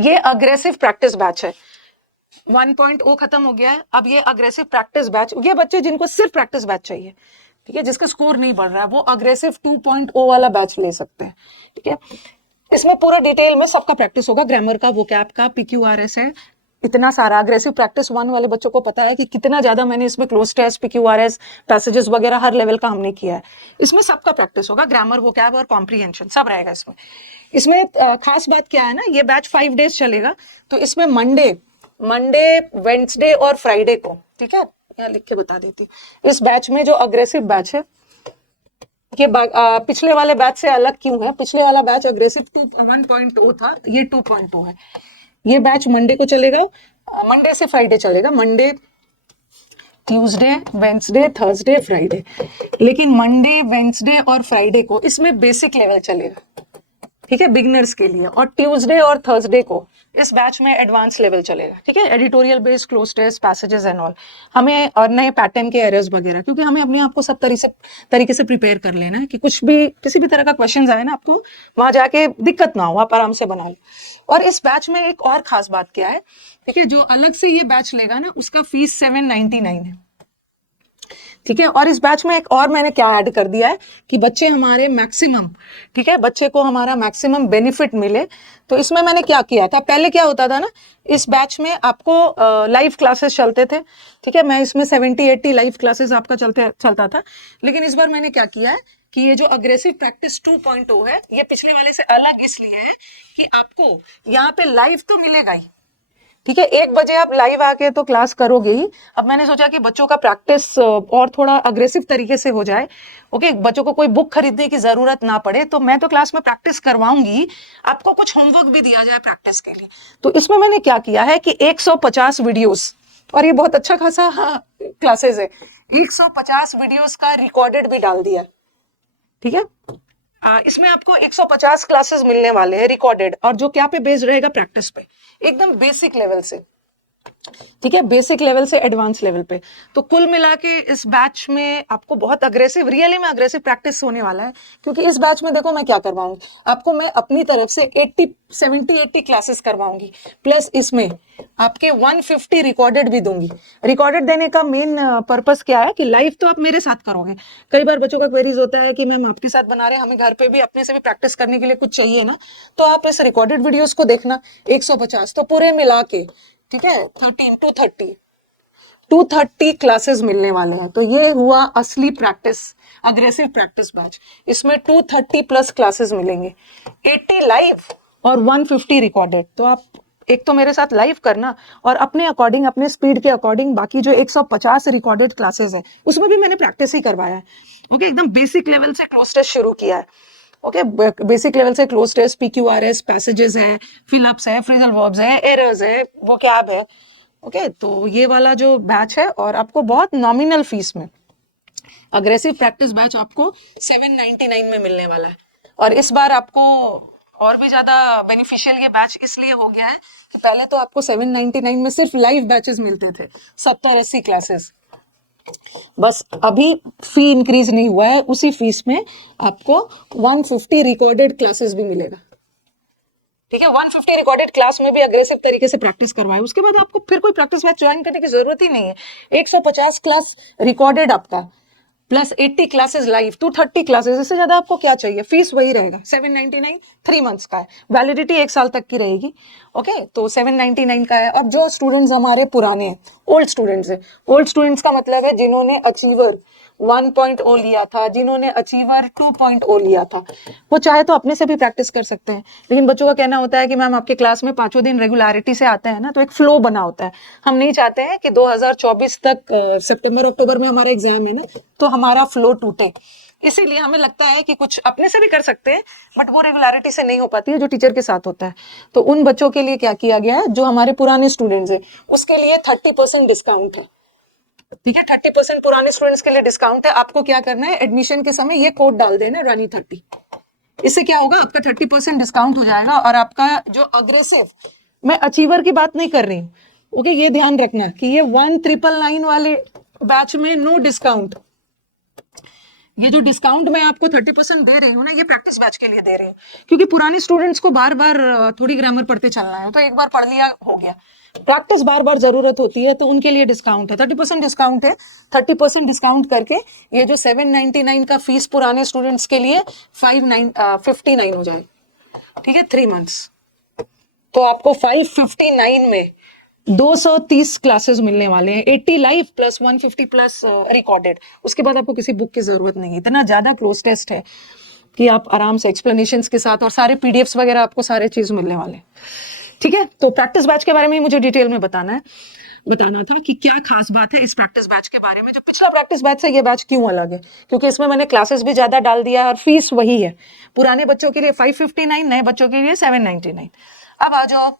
ये aggressive practice batch है, 1.0 खत्म हो गया है। अब ये अग्रेसिव प्रैक्टिस बैच, ये बच्चे जिनको सिर्फ प्रैक्टिस बैच चाहिए, ठीक है, जिसका स्कोर नहीं बढ़ रहा है, वो अग्रेसिव 2.0 वाला बैच ले सकते हैं, ठीक है। इसमें पूरा डिटेल में सबका प्रैक्टिस होगा, ग्रामर का, वोकैब का, PQRS है, इतना सारा। अग्रेसिव प्रैक्टिस 1 वाले बच्चों को पता है कि कितना ज्यादा मैंने इसमें क्लोज टेस्ट, PQRS, पैसेजेस वगैरह हर लेवल का हमने किया है। इसमें सबका प्रैक्टिस होगा, ग्रामर, वोकैब और कॉम्प्रिहेंशन सब रहेगा इसमें। इसमें खास बात क्या है ना, ये बैच 5 डेज चलेगा, तो इसमें मंडे, वेडनेसडे और फ्राइडे को, ठीक है, यहाँ लिख के बता देती हूँ। इस बैच में जो अग्रेसिव बैच है, ये पिछले वाले बैच से अलग क्यों है, पिछले वाला बैच अग्रेसिव 1.0 था, ये 2.0 है। ये बैच मंडे को चलेगा, मंडे से फ्राइडे चलेगा, Monday, Tuesday, Wednesday, Thursday, Friday. लेकिन मंडे, वेडनेसडे और फ्राइडे को इसमें बेसिक लेवल चलेगा, ठीक है, बिगिनर्स के लिए। और ट्यूसडे और थर्सडे को इस बैच में एडवांस लेवल चलेगा, ठीक है, editorial based, cloze test, passages and all. हमें और नए पैटर्न के एरर्स वगैरह, क्योंकि हमें अपने आप को सब तरीके से प्रिपेयर कर लेना है कि कुछ भी, किसी भी तरह का क्वेश्चन आए ना, आपको वहां जाके दिक्कत ना हो, आप आराम से बना लो। और इस बैच में एक और खास बात क्या है, ठीक है, जो अलग से ये बैच लेगा ना, उसका फीस 799 है, ठीक है। और इस बैच में एक और मैंने क्या ऐड कर दिया है कि बच्चे हमारे मैक्सिमम, ठीक है, बच्चे को हमारा मैक्सिमम बेनिफिट मिले। तो इसमें मैंने क्या किया था, पहले क्या होता था ना, इस बैच में आपको लाइव क्लासेस चलते थे, ठीक है, मैं इसमें 70-80 लाइव क्लासेस आपका चलता था। लेकिन इस बार मैंने क्या किया है कि ये जो अग्रेसिव प्रैक्टिस 2.0 है, ये पिछले वाले से अलग इसलिए है कि आपको यहाँ पे लाइव तो मिलेगा ही, ठीक है, 1 बजे आप लाइव आके तो क्लास करोगे ही। अब मैंने सोचा कि बच्चों का प्रैक्टिस और थोड़ा अग्रेसिव तरीके से हो जाए, ओके, बच्चों को कोई बुक खरीदने की जरूरत ना पड़े, तो मैं तो क्लास में प्रैक्टिस करवाऊंगी, आपको कुछ होमवर्क भी दिया जाए प्रैक्टिस के लिए। तो इसमें मैंने क्या किया है कि 150 वीडियोस, और ये बहुत अच्छा खासा, हाँ, क्लासेस है, 150 वीडियोस का रिकॉर्डेड भी डाल दिया, ठीक है। इसमें आपको 150 क्लासेस मिलने वाले हैं रिकॉर्डेड, और जो क्या पे बेस्ड रहेगा, प्रैक्टिस पे, एकदम बेसिक लेवल से, ठीक है, बेसिक लेवल से एडवांस लेवल पे। तो कुल मिला के इस बैच में आपको बहुत अग्रेसिव, रियली में अग्रेसिव प्रैक्टिस होने वाला है। क्योंकि इस बैच में देखो मैं क्या करवाऊंगी आपको, मैं अपनी तरफ से 70-80 क्लासेस करवाऊंगी, प्लस इसमें आपके 150 रिकॉर्डेड भी दूंगी। रिकॉर्डेड देने का मेन पर्पस क्या है कि लाइव तो आप मेरे साथ करोगे, कई बार बच्चों का क्वेरीज होता है कि मैम आपके साथ बना रहे हैं, हमें घर पे भी अपने से भी प्रैक्टिस करने के लिए कुछ चाहिए ना, तो आप इस रिकॉर्डेड वीडियोस को देखना। 150 तो पूरे मिला के, ठीक है, 230 क्लासेस मिलने वाले हैं। तो ये हुआ असली प्रैक्टिस, अग्रेसिव प्रैक्टिस बैच। इसमें 230 प्लस क्लासेस मिलेंगे, 80 लाइव और 150 रिकॉर्डेड। तो आप एक तो मेरे साथ लाइव करना, और अपने अकॉर्डिंग, अपने स्पीड के अकॉर्डिंग बाकी जो 150 रिकॉर्डेड क्लासेस है उसमें भी मैंने प्रैक्टिस ही करवाया है, ओके, एकदम बेसिक लेवल से क्लोज टेस्ट शुरू किया है, ओके, बेसिक लेवल से क्लोज टेस्ट, PQRS, पैसेजेस है, फिलअप्स है, फ्रेजल वर्ब्स है, एरर्स है, वोकैब है, ओके। तो ये वाला जो बैच है, और आपको बहुत नॉमिनल फीस में अग्रेसिव प्रैक्टिस बैच आपको 799 में मिलने वाला है। और इस बार आपको और भी ज्यादा बेनिफिशियल ये बैच इसलिए हो गया है कि पहले तो आपको 799 में सिर्फ लाइव बैचेस मिलते थे, 70-80 क्लासेस, बस अभी फी इंक्रीज नहीं हुआ है, उसी फीस में आपको 150 रिकॉर्डेड क्लासेस भी मिलेगा, ठीक है। 150 रिकॉर्डेड क्लास में भी अग्रेसिव तरीके से प्रैक्टिस करवाए, उसके बाद आपको फिर कोई प्रैक्टिस बैच ज्वाइन करने की जरूरत ही नहीं है। 150 क्लास रिकॉर्डेड आपका, प्लस 80 क्लासेस लाइव, 230 क्लासेस, इससे ज्यादा आपको क्या चाहिए। फीस वही रहेगा 799, 3 मंथ्स का है, वैलिडिटी 1 साल तक की रहेगी, ओके। तो 799 का है। अब जो स्टूडेंट्स हमारे पुराने हैं, ओल्ड स्टूडेंट्स है, ओल्ड स्टूडेंट्स का मतलब है जिन्होंने अचीवर 1.0 लिया था, जिन्होंने अचीवर 2.0 लिया था, वो चाहे तो अपने से भी प्रैक्टिस कर सकते हैं। लेकिन बच्चों का कहना होता है कि मैम आपके क्लास में 5 दिन रेगुलरिटी से आते हैं ना, तो एक फ्लो बना होता है। हम नहीं चाहते हैं कि 2024 तक, सितंबर अक्टूबर में हमारा एग्जाम है ना, तो हमारा फ्लो टूटे। इसीलिए हमें लगता है कि कुछ अपने से भी कर सकते हैं, बट वो रेगुलरिटी से नहीं हो पाती है जो टीचर के साथ होता है। तो उन बच्चों के लिए क्या किया गया है, जो हमारे पुराने स्टूडेंट्स हैं, उसके लिए 30% डिस्काउंट है, ठीक है। 30% पुराने स्टूडेंट्स के लिए डिस्काउंट है। आपको क्या करना है, एडमिशन के समय ये कोड डाल देना, रानी30। इससे क्या होगा, आपका 30% डिस्काउंट हो जाएगा। और आपका जो अग्रेसिव, मैं अचीवर की बात नहीं कर रही हूँ, ओके, ये ध्यान रखना कि ये 1999 वाले बैच में नो डिस्काउंट, ये जो डिस्काउंट मैं आपको 30% दे रही हूँ ना, ये प्रैक्टिस बैच के लिए दे रही हूँ, क्योंकि पुराने स्टूडेंट्स को बार बार थोड़ी ग्रामर पढ़ते चलना है, तो एक बार पढ़ लिया हो गया, प्रैक्टिस बार बार जरूरत होती है, तो उनके लिए डिस्काउंट है, 30% डिस्काउंट है। 30% डिस्काउंट करके ये जो 799 का फीस पुराने स्टूडेंट्स के लिए 59 हो जाए, ठीक है, 3 मंथ्स। तो आपको 559 में 230 क्लासेस मिलने वाले हैं, 80 लाइव प्लस 150 प्लस रिकॉर्डेड। उसके बाद आपको किसी बुक की जरूरत नहीं, इतना ज्यादा क्लोज टेस्ट है कि आप आराम से एक्सप्लेनेशंस के साथ और सारे पीडीएफ्स वगैरह आपको सारे चीज मिलने वाले हैं, ठीक है। तो प्रैक्टिस बैच के बारे में मुझे डिटेल में बताना था कि क्या खास बात है इस प्रैक्टिस बैच के बारे में। जो पिछला प्रैक्टिस बैच है, ये बैच क्यों अलग है, क्योंकि इसमें मैंने क्लासेस भी ज्यादा डाल दिया और फीस वही है, पुराने बच्चों के लिए 559, नए बच्चों के लिए 799। अब आ जाओ